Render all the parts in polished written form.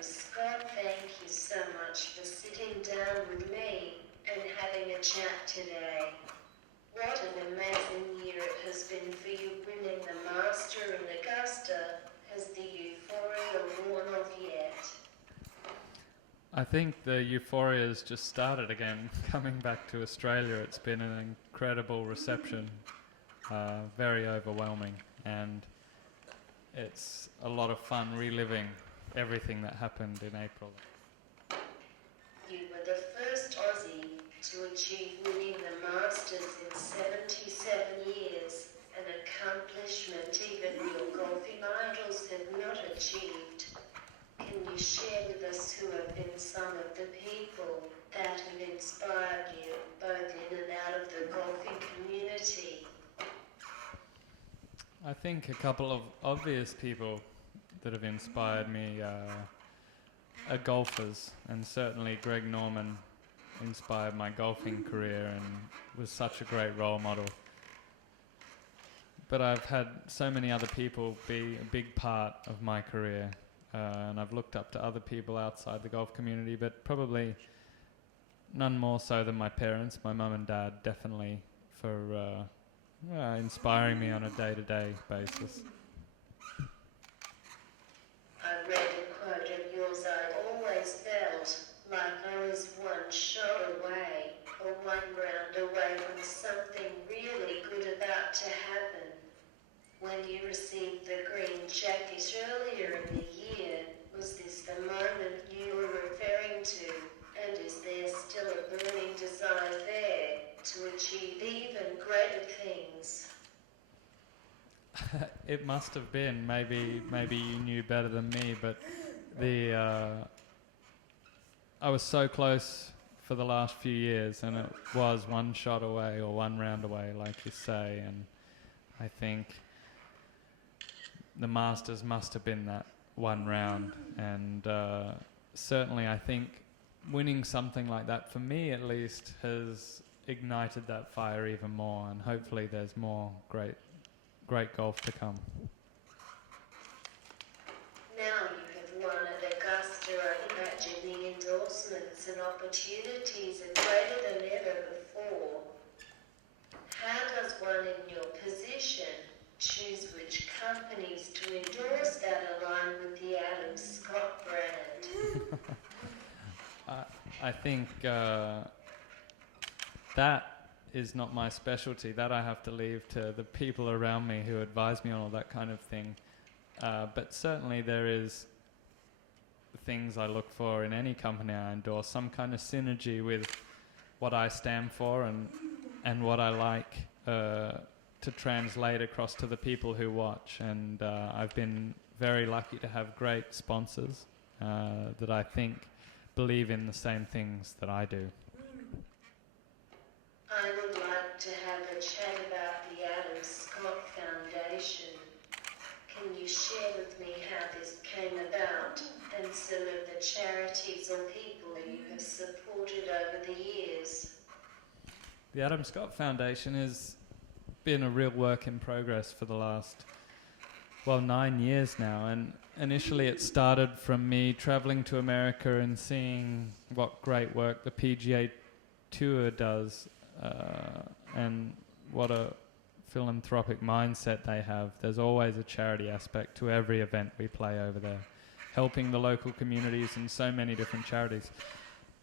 Scott, thank you so much for sitting down with me and having a chat today. What an amazing year it has been for you winning the Master in Augusta. Has the euphoria worn off yet? I think the euphoria has just started again. Coming back to Australia, it's been an incredible reception, very overwhelming, and it's a lot of fun reliving everything that happened in April. You were the first Aussie to achieve winning the Masters in 77 years, an accomplishment even your golfing idols have not achieved. Can you share with us who have been some of the people that have inspired you, both in and out of the golfing community? I think a couple of obvious people that have inspired me are golfers, and certainly Greg Norman inspired my golfing career and was such a great role model. But I've had so many other people be a big part of my career, and I've looked up to other people outside the golf community, but probably none more so than my parents, my mum and dad, definitely, for inspiring me on a day-to-day basis. I read a quote of yours: I always felt like I was one shot away or one round away from something really good about to happen. When you received the green jacket earlier in the year, was this the moment you were referring to? And is there still a burning desire there to achieve even greater things? It must have been. Maybe you knew better than me, but I was so close for the last few years, and it was one shot away or one round away, like you say, and I think the Masters must have been that one round, and certainly I think winning something like that, for me at least, has ignited that fire even more, and hopefully there's more great golf to come. Now you have won at Augusta, I imagine the endorsements and opportunities are greater than ever before. How does one in your position choose which companies to endorse that align with the Adam Scott brand? I think that is not my specialty. That I have to leave to the people around me who advise me on all that kind of thing. But certainly there is things I look for in any company I endorse, some kind of synergy with what I stand for and what I like to translate across to the people who watch. And I've been very lucky to have great sponsors that I think believe in the same things that I do. I would like to have a chat about the Adam Scott Foundation. Can you share with me how this came about and some of the charities or people you have supported over the years? The Adam Scott Foundation has been a real work in progress for the last 9 years now, and initially it started from me traveling to America and seeing what great work the PGA Tour does, and what a philanthropic mindset they have. There's always a charity aspect to every event we play over there, helping the local communities and so many different charities.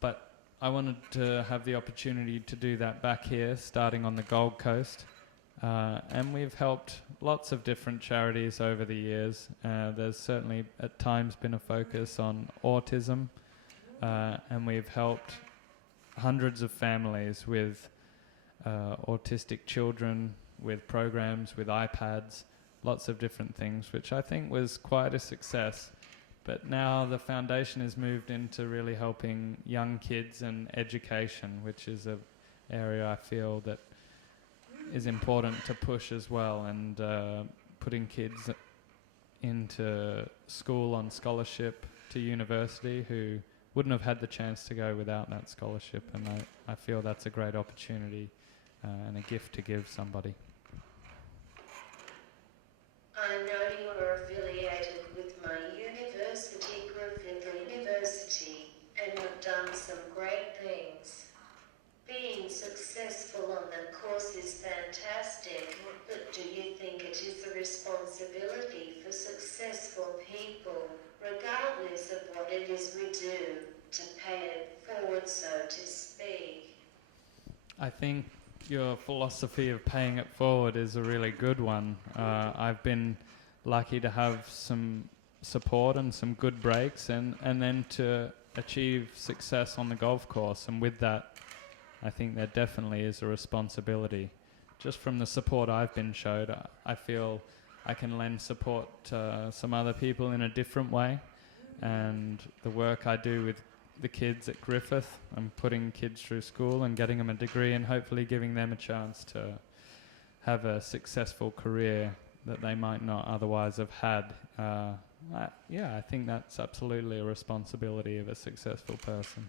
But I wanted to have the opportunity to do that back here, starting on the Gold Coast. And we've helped lots of different charities over the years. There's certainly at times been a focus on autism, and we've helped hundreds of families with autistic children, with programs, with iPads, lots of different things, which I think was quite a success. But now the foundation has moved into really helping young kids and education, which is an area I feel that is important to push as well, and putting kids into school on scholarship to university who wouldn't have had the chance to go without that scholarship, and I feel that's a great opportunity and a gift to give somebody. I know you are affiliated with my university, Griffith responsibility for successful people, regardless of what it is we do, to pay it forward, so to speak. I think your philosophy of paying it forward is a really good one. I've been lucky to have some support and some good breaks, and then to achieve success on the golf course. And with that, I think there definitely is a responsibility. Just from the support I've been showed, I feel I can lend support to some other people in a different way. And the work I do with the kids at Griffith, I'm putting kids through school and getting them a degree and hopefully giving them a chance to have a successful career that they might not otherwise have had. I think that's absolutely a responsibility of a successful person.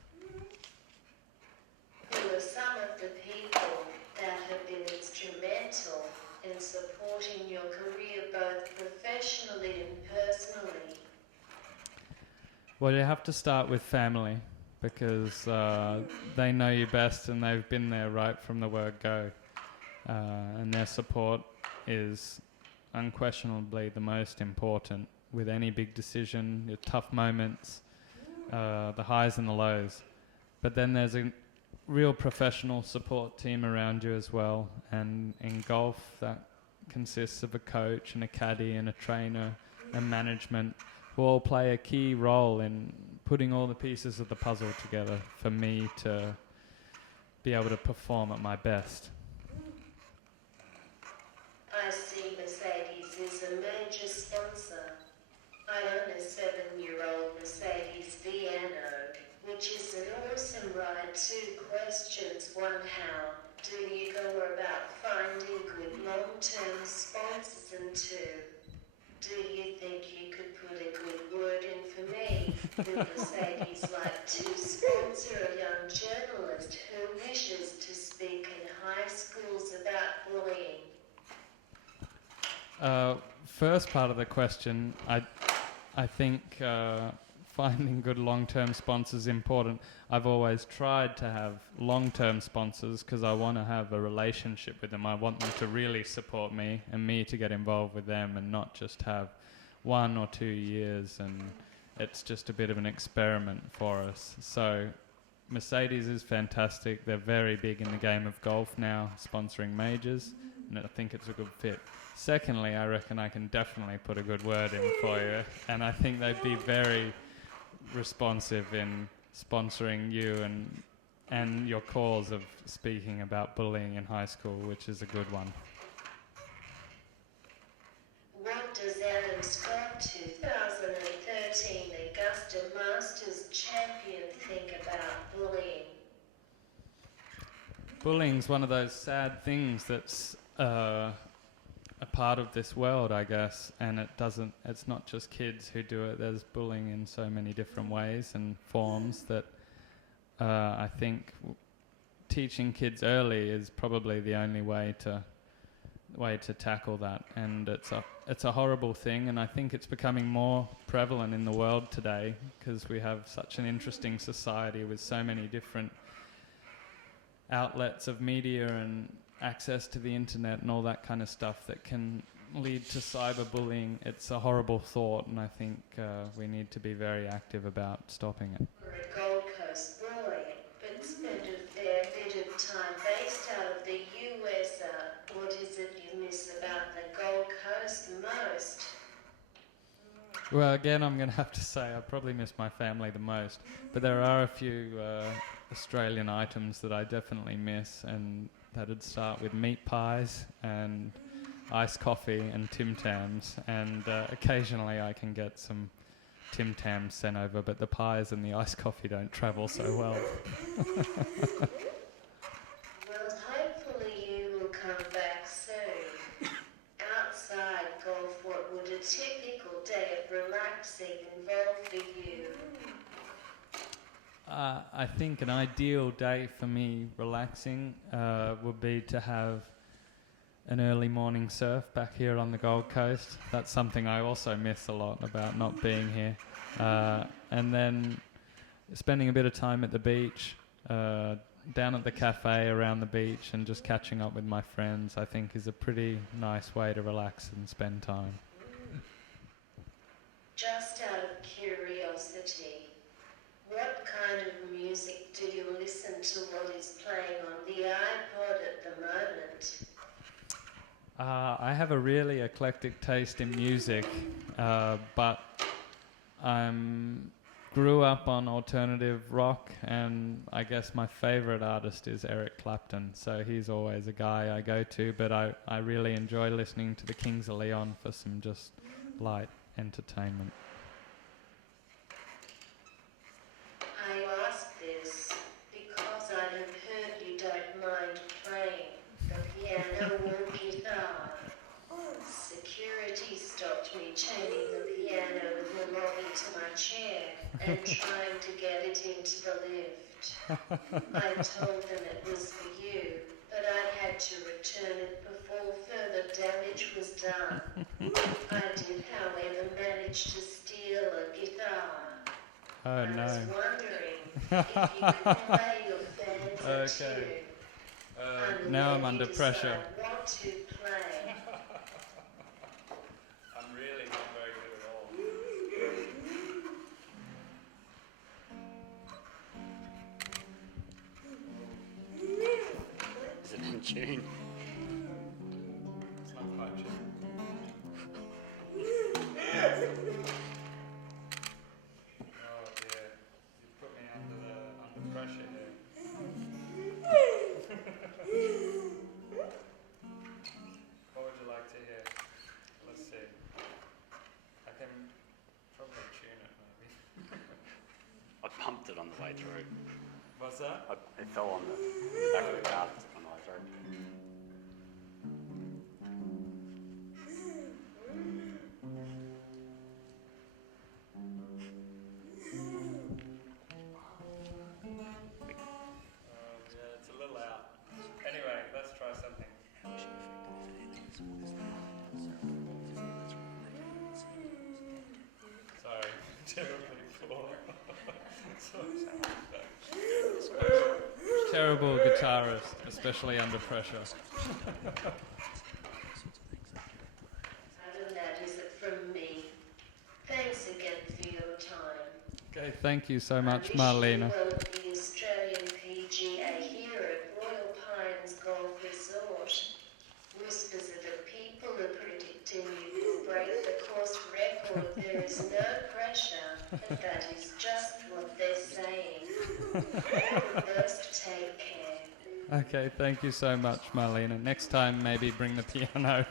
Who are some of the people that have been instrumental in supporting your career both professionally and personally? Well, you have to start with family because they know you best and they've been there right from the word go. And their support is unquestionably the most important with any big decision, your tough moments, the highs and the lows. But then there's a real professional support team around you as well. And in golf, that consists of a coach and a caddy and a trainer and management who all play a key role in putting all the pieces of the puzzle together for me to be able to perform at my best. I see Mercedes is a major sponsor. I own a 7-year-old Mercedes Viano, which is an awesome ride. 2 questions. 1, how do you go about finding good long-term sponsors? And 2, do you think you could put a good word in for me? Would Mercedes like to sponsor a young journalist who wishes to speak in high schools about bullying? First part of the question, I think finding good long-term sponsors is important. I've always tried to have long-term sponsors because I want to have a relationship with them. I want them to really support me and me to get involved with them and not just have 1 or 2 years and it's just a bit of an experiment for us. So Mercedes is fantastic. They're very big in the game of golf now, sponsoring majors, and I think it's a good fit. Secondly, I reckon I can definitely put a good word in for you, and I think they'd be very responsive in sponsoring you and your cause of speaking about bullying in high school, which is a good one. What does Adam Scott, 2013 Augusta Masters champion, think about bullying? Bullying's one of those sad things that's a part of this world, I guess, and it's not just kids who do it. There's bullying in so many different ways and forms that I think teaching kids early is probably the only way to tackle that. And it's a horrible thing, and I think it's becoming more prevalent in the world today because we have such an interesting society with so many different outlets of media and access to the internet and all that kind of stuff that can lead to cyberbullying. It's a horrible thought, and I think we need to be very active about stopping it. You're a Gold Coast boy, but spend a fair bit of time based out of the US. What is it you miss about the Gold Coast most? Well, again, I'm going to have to say I probably miss my family the most, but there are a few Australian items that I definitely miss, and that'd start with meat pies and iced coffee and Tim Tams, and occasionally I can get some Tim Tams sent over, but the pies and the iced coffee don't travel so well. Well, hopefully you will come back soon. Outside golf, what would a typical day of relaxing involve for you? I think an ideal day for me relaxing would be to have an early morning surf back here on the Gold Coast. That's something I also miss a lot about not being here. And then spending a bit of time at the beach, down at the cafe around the beach and just catching up with my friends, I think is a pretty nice way to relax and spend time. Just out of curiosity, what kind of music do you listen to what is playing on the iPod at the moment? I have a really eclectic taste in music, but I grew up on alternative rock, and I guess my favourite artist is Eric Clapton, so he's always a guy I go to, but I really enjoy listening to the Kings of Leon for some just light entertainment. I ask this because I have heard you don't mind playing the piano or guitar. Security stopped me chaining the piano in the lobby to my chair and trying to get it into the lift. I told them it was for you, but I had to return it before further damage was done. I did, however, manage to steal a guitar. Oh no. I was wondering if you could play your favorite tune. Now I'm under pressure. What to play. I'm really not very good at all. Is it in tune? It's not quite tune. Oh dear, you put me under pressure here. What would you like to hear? Let's see. I can probably tune it maybe. I pumped it on the way through. What's that? It fell on the back of the car on the way through. Yeah, it's a little out. Anyway, let's try something. Sorry, terribly poor. Terrible guitarist, especially under pressure. Other than that, is it from me? Thanks again for your time. Okay, thank you so much, I wish you Marlena. well at the Australian PGA here at Royal Pines Golf Resort. Whispers of the people are predicting you will break the course record. There is no pressure, and that is just what they're saying. All the best, take care. Okay, thank you so much, Marlena. Next time, maybe bring the piano.